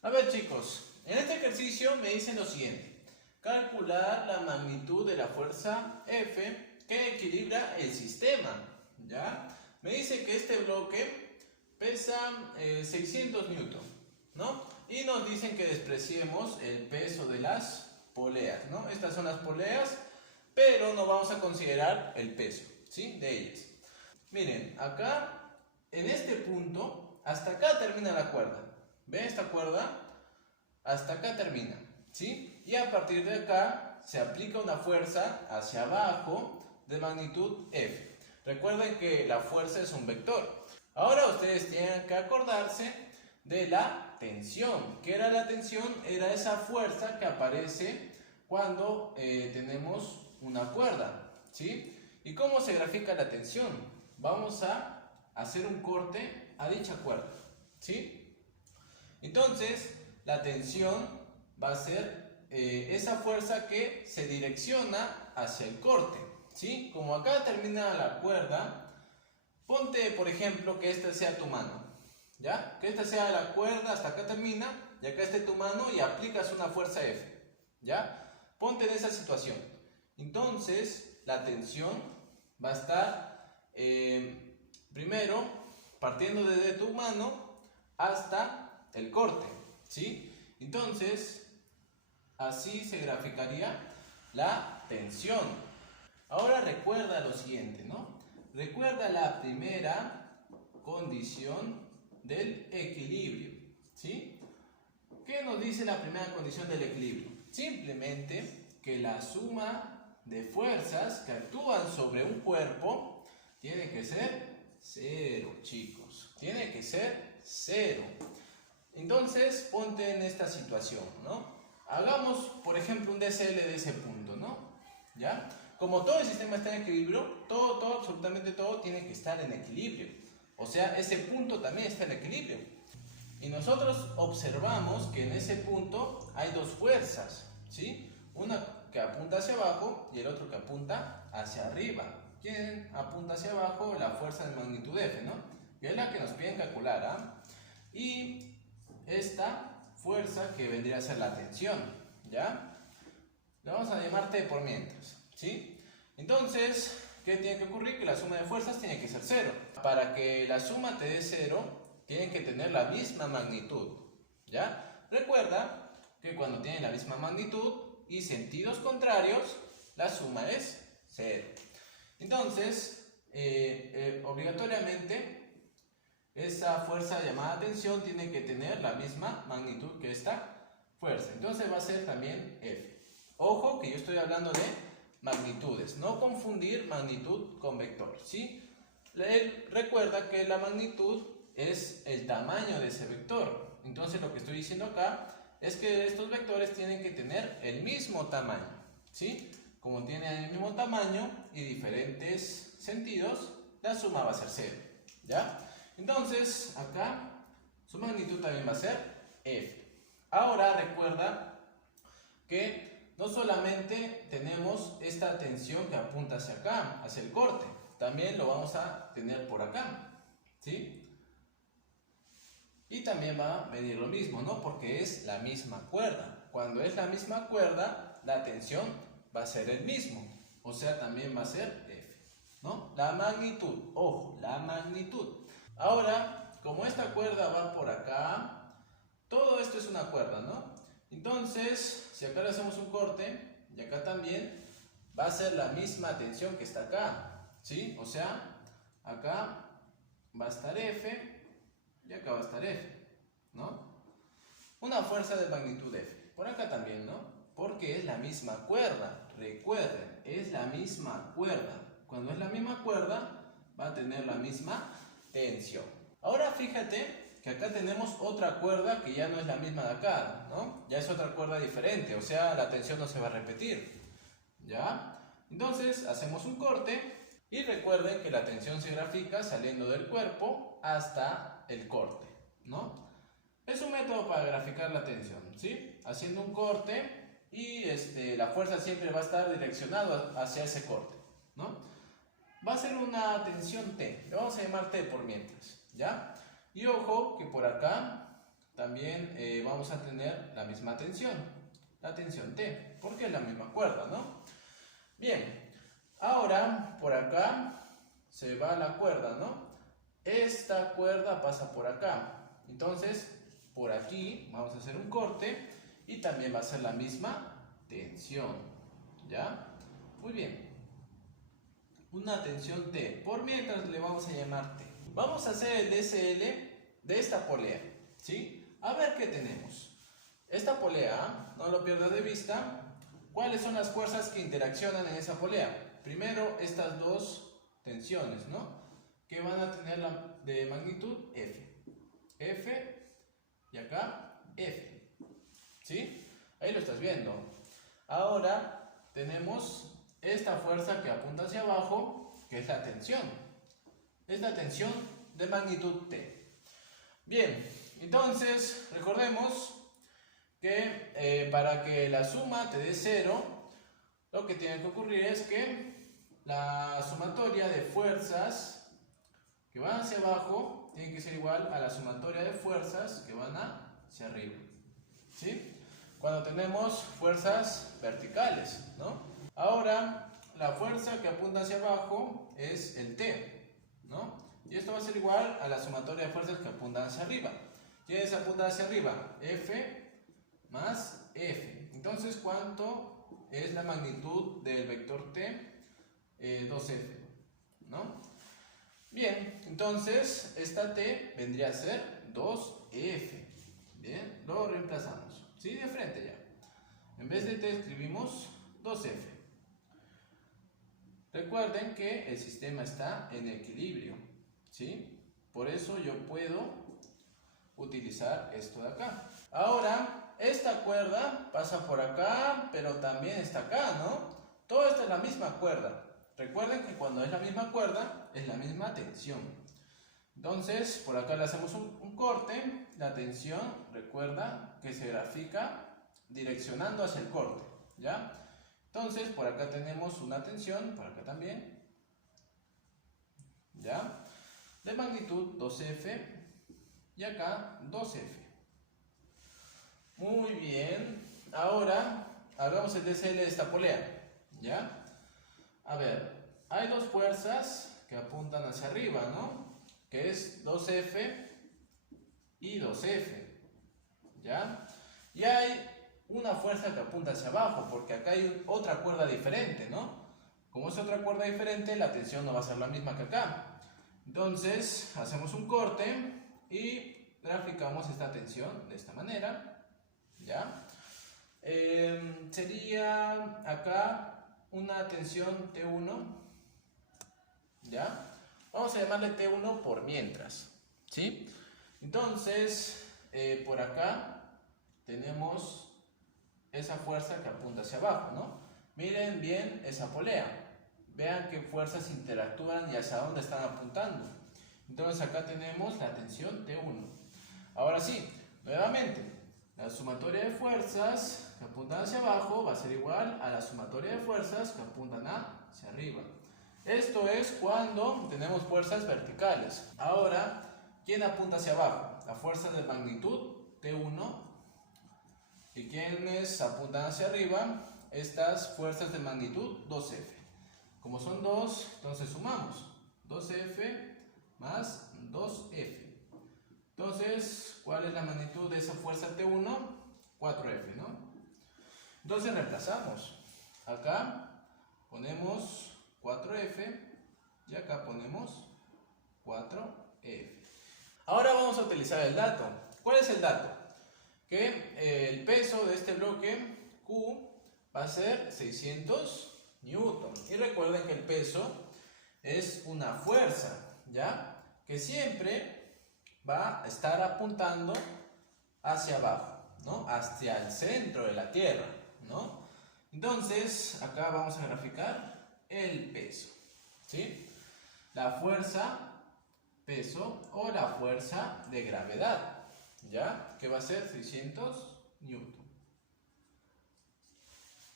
A ver chicos, en este ejercicio me dicen lo siguiente. Calcular la magnitud de la fuerza F que equilibra el sistema. ¿Ya? Me dice que este bloque pesa 600 newton, ¿no? Y nos dicen que despreciemos el peso de las poleas, ¿no? Estas son las poleas, pero no vamos a considerar el peso, ¿sí? De ellas. Miren, acá, en este punto, hasta acá termina la cuerda. ¿Ven esta cuerda? Hasta acá termina, ¿sí? Y a partir de acá se aplica una fuerza hacia abajo de magnitud F. Recuerden que la fuerza es un vector. Ahora ustedes tienen que acordarse de la tensión. ¿Qué era la tensión? Era esa fuerza que aparece cuando tenemos una cuerda, ¿sí? ¿Y cómo se grafica la tensión? Vamos a hacer un corte a dicha cuerda, ¿sí? Entonces, la tensión va a ser esa fuerza que se direcciona hacia el corte, ¿sí? Como acá termina la cuerda, ponte, por ejemplo, que esta sea tu mano, ¿ya? Que esta sea la cuerda, hasta acá termina, y acá esté tu mano y aplicas una fuerza F, ¿ya? Ponte en esa situación. Entonces, la tensión va a estar, primero, partiendo desde tu mano hasta el corte, ¿sí? Entonces, así se graficaría la tensión. Ahora recuerda lo siguiente, ¿no? Recuerda la primera condición del equilibrio, ¿sí? ¿Qué nos dice la primera condición del equilibrio? Simplemente que la suma de fuerzas que actúan sobre un cuerpo tiene que ser cero, chicos. Tiene que ser cero. Entonces, ponte en esta situación, ¿no? Hagamos, por ejemplo, un DCL de ese punto, ¿no? ¿Ya? Como todo el sistema está en equilibrio, todo, absolutamente todo tiene que estar en equilibrio. O sea, ese punto también está en equilibrio. Y nosotros observamos que en ese punto hay dos fuerzas, ¿sí? Una que apunta hacia abajo y el otro que apunta hacia arriba. ¿Quién apunta hacia abajo? La fuerza de magnitud F, ¿no? Y es la que nos piden calcular, ¿ah? Y esta fuerza que vendría a ser la tensión, ¿ya? Le vamos a llamar T por mientras, ¿sí? Entonces, ¿qué tiene que ocurrir? Que la suma de fuerzas tiene que ser cero. Para que la suma te dé cero, tienen que tener la misma magnitud, ¿ya? Recuerda que cuando tienen la misma magnitud y sentidos contrarios, la suma es cero. Entonces, obligatoriamente, esa fuerza llamada tensión tiene que tener la misma magnitud que esta fuerza. Entonces va a ser también F. Ojo que yo estoy hablando de magnitudes. No confundir magnitud con vector, ¿sí? Recuerda que la magnitud es el tamaño de ese vector. Entonces lo que estoy diciendo acá es que estos vectores tienen que tener el mismo tamaño, ¿sí? Como tienen el mismo tamaño y diferentes sentidos, la suma va a ser cero, ¿ya? Entonces, acá, su magnitud también va a ser F. Ahora, recuerda que no solamente tenemos esta tensión que apunta hacia acá, hacia el corte, también lo vamos a tener por acá, ¿sí? Y también va a medir lo mismo, ¿no? Porque es la misma cuerda. Cuando es la misma cuerda, la tensión va a ser el mismo. O sea, también va a ser F, ¿no? La magnitud, ojo, la magnitud. Ahora, como esta cuerda va por acá, todo esto es una cuerda, ¿no? Entonces, si acá le hacemos un corte, y acá también, va a ser la misma tensión que está acá, ¿sí? O sea, acá va a estar F y acá va a estar F, ¿no? Una fuerza de magnitud F. Por acá también, ¿no? Porque es la misma cuerda. Recuerden, es la misma cuerda. Cuando es la misma cuerda, va a tener la misma tensión. Ahora fíjate que acá tenemos otra cuerda que ya no es la misma de acá, ¿no? Ya es otra cuerda diferente, o sea, la tensión no se va a repetir, ¿ya? Entonces, hacemos un corte y recuerden que la tensión se grafica saliendo del cuerpo hasta el corte, ¿no? Es un método para graficar la tensión, ¿sí? Haciendo un corte y la fuerza siempre va a estar direccionada hacia ese corte, ¿no? Va a ser una tensión T, le vamos a llamar T por mientras, ¿ya? Y ojo que por acá también vamos a tener la misma tensión, la tensión T, porque es la misma cuerda, ¿no? Bien, ahora por acá se va la cuerda, ¿no? Esta cuerda pasa por acá, entonces por aquí vamos a hacer un corte y también va a ser la misma tensión, ¿ya? Muy bien, una tensión T, por mientras le vamos a llamar T. Vamos a hacer el DSL de esta polea, ¿sí? A ver qué tenemos. Esta polea, no lo pierdas de vista. ¿Cuáles son las fuerzas que interaccionan en esa polea? Primero, estas dos tensiones, ¿no? Que van a tener de magnitud F. F y acá F. ¿Sí? Ahí lo estás viendo. Ahora tenemos esta fuerza que apunta hacia abajo, que es la tensión. Esta tensión de magnitud T. Bien, entonces recordemos que para que la suma te dé 0, lo que tiene que ocurrir es que la sumatoria de fuerzas que van hacia abajo tiene que ser igual a la sumatoria de fuerzas que van hacia arriba, ¿sí? Cuando tenemos fuerzas verticales, ¿no? Ahora, la fuerza que apunta hacia abajo es el T, ¿no? Y esto va a ser igual a la sumatoria de fuerzas que apuntan hacia arriba. ¿Quiénes apuntan hacia arriba? F más F. Entonces, ¿cuánto es la magnitud del vector T? 2F, ¿no? Bien, entonces esta T vendría a ser 2F. Bien, lo reemplazamos, ¿sí? De frente ya. En vez de T escribimos 2F. Recuerden que el sistema está en equilibrio, ¿sí? Por eso yo puedo utilizar esto de acá. Ahora, esta cuerda pasa por acá, pero también está acá, ¿no? Todo esto es la misma cuerda. Recuerden que cuando es la misma cuerda, es la misma tensión. Entonces, por acá le hacemos un corte. La tensión, recuerda que se grafica direccionando hacia el corte, ¿ya? Entonces, por acá tenemos una tensión, por acá también, ¿ya? De magnitud 2F y acá 2F. Muy bien. Ahora, hagamos el DSL de esta polea, ¿ya? A ver, hay dos fuerzas que apuntan hacia arriba, ¿no? Que es 2F y 2F, ¿ya? Y hay una fuerza que apunta hacia abajo, porque acá hay otra cuerda diferente, ¿no? Como es otra cuerda diferente, la tensión no va a ser la misma que acá. Entonces, hacemos un corte y graficamos esta tensión de esta manera, ¿ya? Sería acá una tensión T1, ¿ya? Vamos a llamarle T1 por mientras, ¿sí? Entonces, por acá tenemos esa fuerza que apunta hacia abajo, ¿no? Miren bien esa polea. Vean qué fuerzas interactúan y hacia dónde están apuntando. Entonces acá tenemos la tensión T1. Ahora sí, nuevamente, la sumatoria de fuerzas que apuntan hacia abajo va a ser igual a la sumatoria de fuerzas que apuntan hacia arriba. Esto es cuando tenemos fuerzas verticales. Ahora, ¿quién apunta hacia abajo? La fuerza de magnitud T1. ¿Y quiénes apuntan hacia arriba? Estas fuerzas de magnitud 2F. Como son 2, entonces sumamos 2F más 2F. Entonces, ¿cuál es la magnitud de esa fuerza T1? 4F, ¿no? Entonces reemplazamos. Acá ponemos 4F y acá ponemos 4F. Ahora vamos a utilizar el dato. ¿Cuál es el dato? Que el peso de este bloque Q va a ser 600 Newton. Y recuerden que el peso es una fuerza, ¿ya? Que siempre va a estar apuntando hacia abajo, ¿no? Hacia el centro de la Tierra, ¿no? Entonces, acá vamos a graficar el peso, ¿sí? La fuerza, peso o la fuerza de gravedad, ¿ya? Que va a ser 600 Newton.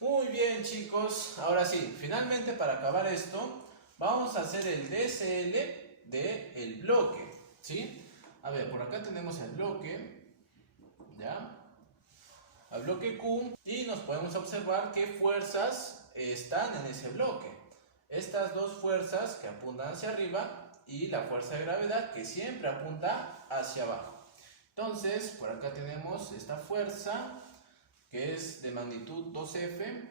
Muy bien, chicos. Ahora sí, finalmente para acabar esto, vamos a hacer el DSL del bloque, ¿sí? A ver, por acá tenemos el bloque, ¿ya? Al bloque Q, y nos podemos observar qué fuerzas están en ese bloque. Estas dos fuerzas que apuntan hacia arriba y la fuerza de gravedad que siempre apunta hacia abajo. Entonces, por acá tenemos esta fuerza que es de magnitud 2F,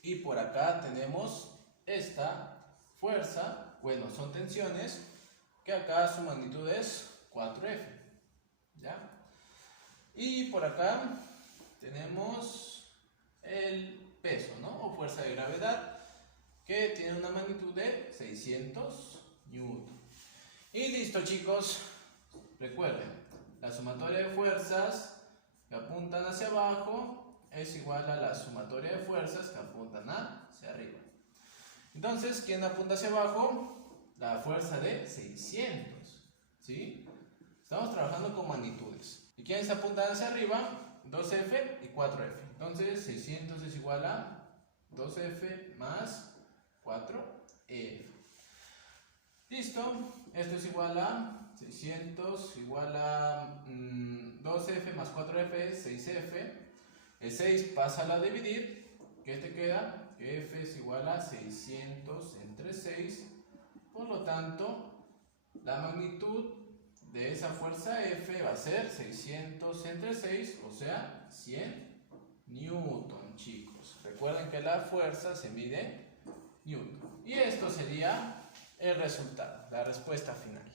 y por acá tenemos esta fuerza, bueno, son tensiones, que acá su magnitud es 4F, ¿ya? Y por acá tenemos el peso, ¿no? O fuerza de gravedad, que tiene una magnitud de 600 Newton. Y listo, chicos. Recuerden, la sumatoria de fuerzas que apuntan hacia abajo es igual a la sumatoria de fuerzas que apuntan hacia arriba. Entonces, ¿quién apunta hacia abajo? La fuerza de 600, ¿sí? Estamos trabajando con magnitudes. ¿Y quiénes apuntan hacia arriba? 2F y 4F. Entonces, 600 es igual a 2F más 4F. Listo. Esto es igual a 600 igual a 2F más 4F, 6F. El 6 pasa a dividir. ¿Qué te queda? Que F es igual a 600 entre 6. Por lo tanto, la magnitud de esa fuerza F va a ser 600 entre 6, o sea, 100 Newton, chicos. Recuerden que la fuerza se mide Newton. Y esto sería el resultado, la respuesta final.